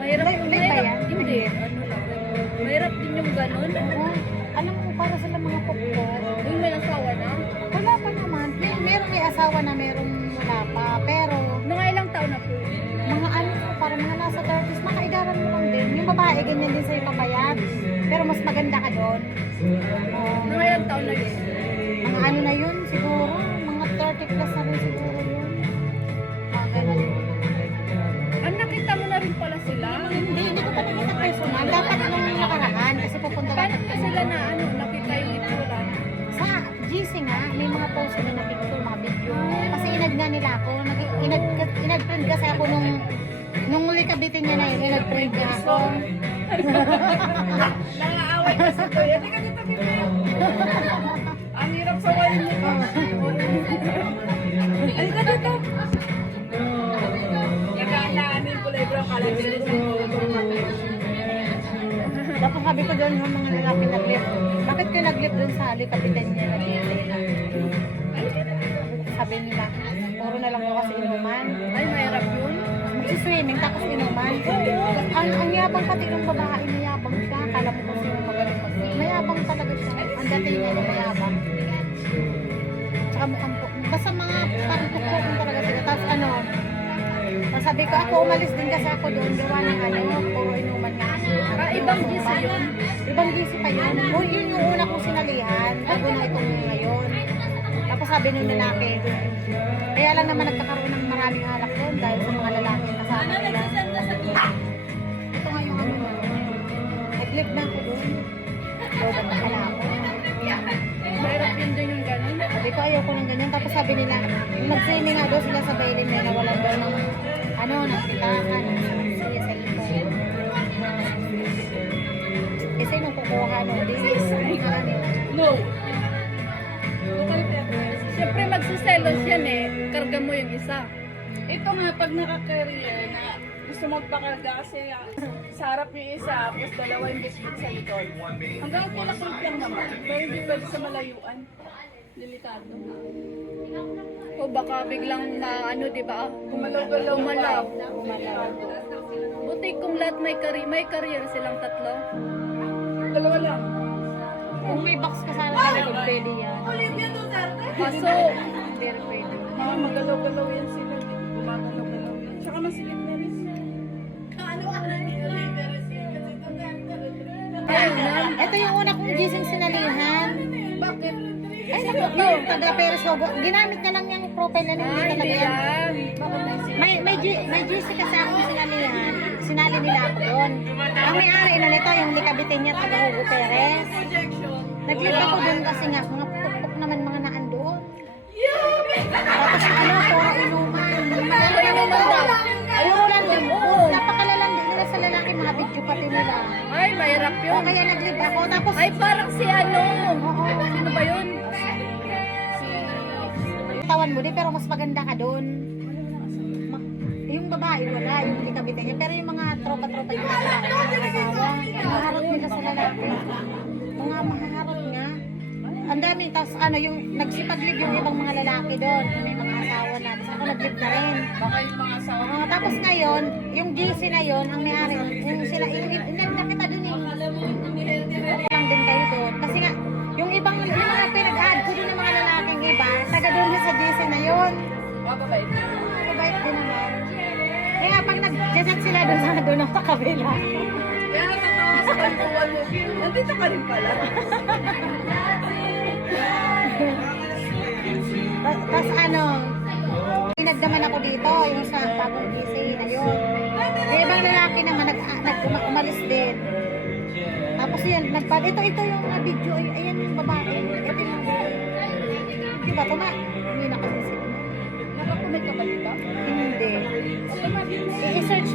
Mahirap Live ba yan? Hindi, ano lang. Mahirap din yung ganun. Oo. Alam mo, para sila mga pokpo. Yung may asawa na. Wala pa naman. Meron may asawa na, meron wala pa. Pero, Mga ilang taon na po. mga ano, para mga nasa 30s, makaigaran mo lang din. Yung babae, ganyan din sa'yo papayat. Pero mas maganda ka doon. Mga ilang taon na yun. Mga ano na yun, siguro. Mga 30 plus na rin siguro yun. Mga ganun. Nakita mo na rin pala sila. Hindi ko pa nakita personal. Dapat nung nakaraan kasi pupunta Paano lang. pa sila na nakita yung itsura? Sa GC nga, may mga post sila na picture, mga video. Kasi inag nga nila ako. Inag-print kasi ako nung uli kabitin niya na yun. Inag-print nga ako. Nangaaway kasi to. Yan ka dito, Bibi. Ang hirap sa wala nito. Ay ka dito. Nagkakaanin ko lang yung kalagyan sa Tapos sabi ko doon yung mga lalaki nag-lift. Bakit kayo nag-lift doon sa ali kapitan niya na GC? Sabi nila, puro na lang daw kasi inuman. Ay, mahirap yun. Magsiswimming tapos inuman. Ang yabang pati ng babae, mayabang siya. Akala mo kung sino magaling mag mayabang talaga siya. Ang dating niya na mayabang. Tsaka mukhang po. Basta mga parang tukokong talaga sila. Tapos tapos sabi ko, ako umalis din kasi ako doon. Gawa ng puro inuman nga. Ibang GC yun. Ibang GC pa yun. O, yun yung una kong sinalihan. Bago na itong ngayon. Tapos sabi nung lalaki, kaya lang naman nagkakaroon ng maraming alak doon dahil sa mga lalaki kasama nila. Ito nga yung nag-live na ako doon. Logan na pala ako. Mahirap yun din yung ganun. Sabi ko ayaw ko ng ganyan. Tapos sabi nila, nag-swimming nga daw sila sa bailin na nawalan daw ng ng pitakan. Sa ito. Kasi nung kukuha No. Siyempre magsiselos yan karga mo yung isa. Ito nga, pag naka-career na gusto magpakarga kasi sa harap yung isa, tapos dalawa yung bitbit sa likod. Hanggang tulak lang naman, pero hindi pwede sa malayuan. Delikado. O baka biglang di ba? Gumalaw-galaw. Gumalaw. Buti kung lahat may career silang tatlo. Dalawa lang. Kung may box ka sana sa likod, pwede yan. Olivia Duterte? Kaso, Pero pwede. Mga magalaw-galaw yan sila. Gumagalaw-galaw yan. Tsaka masilip na rin. ayun na. Ito yung una kong gising sinalihan. Bakit? Ay, naku, yung taga-Peres Logo. Ginamit niya lang yung profile na hindi talaga Hindi yan. yan. May GC kasi akong sinalihan. Sinali nila ako doon. Ang may-ari na nito, yung likabitin niya, taga Hugo Perez. Nag-click ako doon kasi nga, mga pukpuk naman mga naan doon. Tapos puro inuman. Ano yung daw? Puro lang din. Napakalalang din nila sa lalaki, mga video pati nila. Ay, mahirap O yun. kaya nag-live ako. Tapos, Ay, parang si oo, Sino ba yun? tawan mo din, pero mas maganda ka doon. Yung babae wala, yung likabitin niya. Pero yung mga tropa-tropa niya, maharap nila sa lalaki. Mga maharap nga. Ang dami, tapos yung nagsipag-live yung ibang mga lalaki doon. May mga asawa na. Tapos ako nag-live na rin. Baka yung mga asawa. Tapos ngayon, yung GC na yon ang may-ari, yung sila, nakita doon lang din kayo doon. Kasi nga, yung mga pinag-add ko doon ng mga lalaking iba, taga doon sa GC na yon. Mababait. Mabait din naman. Kaya pag nag-chat sila doon sa kabila. Kaya natatawa sa kwentuhan mo. Nandito ka rin pala. Tapos pinagdaman ako dito, yung sa bagong GC na yun. May ibang lalaki naman, umalis din. Tapos yun, ito yung video, ayan yung babae. Ito yung babae. Diba, hindi na kasi sila. Nakakunay ka ba dito? Hindi. I-search